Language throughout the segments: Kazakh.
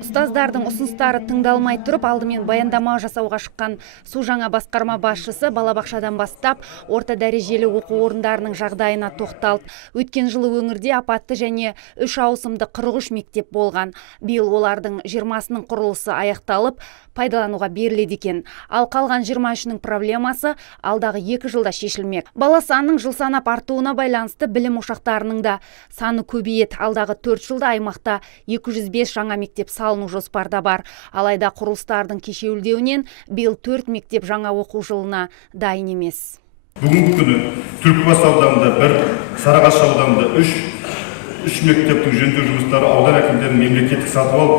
Ұстаздардың ұсыныстары тыңдалмай тұрып, алдымен баяндама жасауға шыққан Су жаңа басқарма басшысы балабақшадан бастап орта дәрежелі оқу орындарының жағдайына тоқталды. Өткен жылы өңірде апатты және 3 ауысымды 43 мектеп болған. Биыл олардың 20-сының құрылысы аяқталып, пайдалануға беріледі екен. Ал қалған 23-нің проблемасы алдағы 2 жылда шешілмек. Бала санының жыл санап артуына байланысты білім ошақтарының да саны көбейеді. Алдағы 4 жылда аймақта 205 жаңа мектеп салыну жоспарда бар. Алайда құрылыстардың кешеуілдеуінен биыл 4 мектеп жаңа оқу жылына дайын емес. Бүгінгі күні Түлкібас ауданында 1, Сарыағаш ауданында 3 мектептің жөндеу жұмыстары аудан әкімдерінің мемлекеттік сатып алу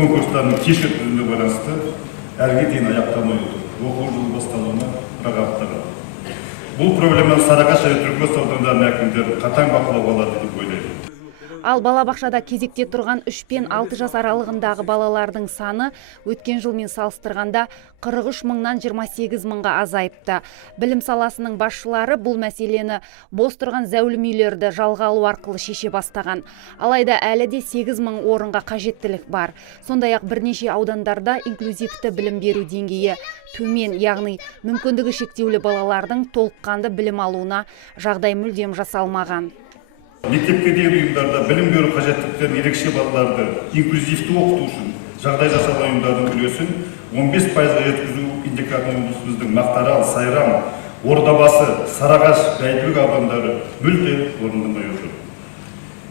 конкурстарының кеш өтуіне байланысты әлге дейін аяқталмай отыр. Оқу жылы басталуына бір апта қалды. Бұл проблеманы Сарыағаш және Түлкібас аудандарының әкімдері қатаң бақылауға алады деп ойлаймын. Ал балабақшада кезекте тұрған 3 пен 6 жас аралығындағы балалардың саны өткен жылмен салыстырғанда 43 мыңнан 28 мыңға азайыпты. Білім саласының басшылары бұл мәселені бос тұрған зәулім үйлерді жалға алу арқылы шеше бастаған. Алайда әлі де 8 мың орынға қажеттілік бар. Сондай-ақ бірнеше аудандарда инклюзивті білім беру деңгейі төмен, яғни мүмкіндігі шектеулі балалардың толыққанды білім алуына жағдай мүлдем жасалмаған. Мектепке дейінгі ұйымдарда білім беру қажеттіліктерін ерекше балаларды инклюзивті оқыту үшін жағдай жасалған ұйымдардың үлесін 15%-ға жеткізу индикаторын облысымыздың Мақтаарал, Сайрам, Ордабасы, Сарыағаш, Бәйдібек аудандары мүлде орындамай отыр.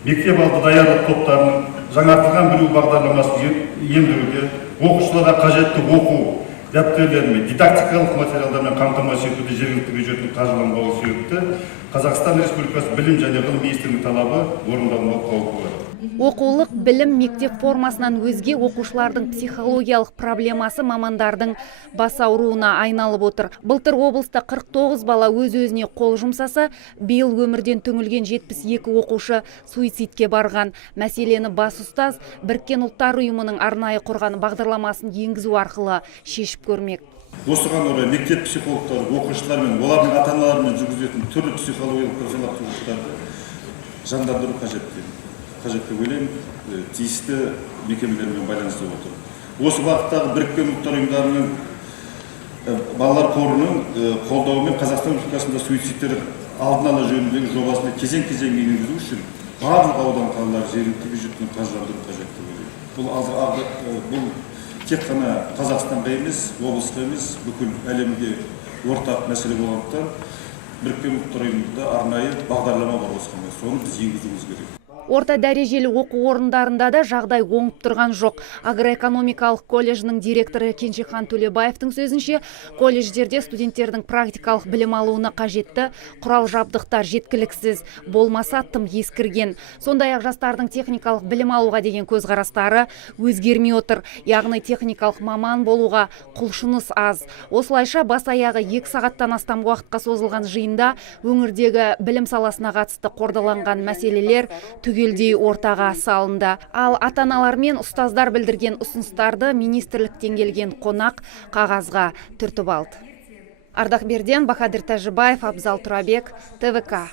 Мектеп алды даярлық топтарының жаңартылған білім бағдарламасын ендіруде оқушыларға қажетті оқу дәптерлермен, дидактикалық материалдармен қамтамасыз етуде жергілікті бюджеттің қаржыланбауы себепті Қазақстан Республикасы білім және ғылым министрлігінің талабы орындалмау қаупі бар. Оқулық білім мектеп формасынан өзге оқушылардың психологиялық проблемасы мамандардың бас ауруына айналып отыр. Былтыр облыста 49 бала өз-өзіне қол жұмсаса, биыл өмірден түңілген 72 оқушы суицидке барған. Мәселені бас ұстаз Біріккен ұлттар ұйымының арнайы құрған бағдарламасын енгізу арқылы шешіп көрмек. Осыған орай мектеп психологтары оқушылар мен олардың ата-аналарымен жүргізетін түрлі психологиялық профилактикалық жұмыстарды жандандыру қажет деп ойлаймын, тиісті мекемелермен байланысты отыр. Осы бағыттағы Біріккен ұлттар ұйымдарының балалар қорының қолдауымен Қазақстан Республикасында суицидтер алдын ала жөніндегі жобасында кезең-кезеңмен енгізу үшін барлық аудан қалалар жергілікті бюджеттен қаржыландыру қажет деп ойлаймын. Бұл тек қана Қазақстанға емес, облысқа емес, бүкіл әлемге ортақ мәселе болғандықтан Біріккен ұлттар ұйымында арнайы бағдарлама бар осыған. Соны біз енгізуіміз керек. Орта дәрежелі оқу орындарында да жағдай оңып тұрған жоқ. Агроэкономикалық колледжінің директоры Кенжехан Төлебаевтың сөзінше, колледждерде студенттердің практикалық білім алуына қажетті құрал жабдықтар жеткіліксіз, болмаса тым ескірген. Сондай-ақ жастардың техникалық білім алуға деген көзқарастары өзгермей отыр. Яғни техникалық маман болуға құлшыныс аз. Осылайша бас аяғы 2 сағаттан астам уақытқа созылған жиында өңірдегі білім саласына қатысты қордаланған мәселелер түгелдей ортаға салынды. Ал ата-аналар мен ұстаздар білдірген ұсыныстарды министрліктен келген қонақ қағазға түртіп алды. Ардақберден, Бахадыр Тәжібаев, Абзал Тұрабек, ТВК.